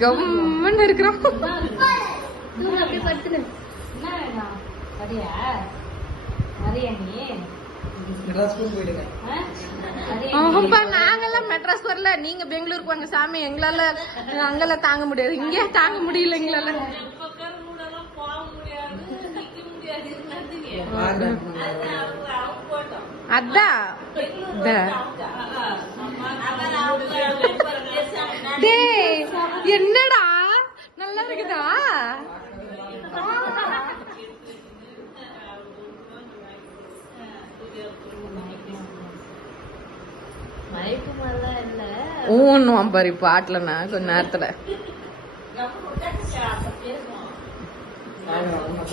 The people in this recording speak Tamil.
கம்மன்னு இருக்கிறோம். நாங்கெல்லாம் மெட்ராஸ் வரல, நீங்க பெங்களூருக்கு வாங்க சாமி. எங்களால அங்கெல்லாம் தாங்க முடியாது, இங்கே தாங்க முடியல எங்களால. அதான் என்னடா நல்லா இருக்குதா? ஊன்னுவான் பாரு பாட்டுலண்ணா கொஞ்ச நேரத்துல.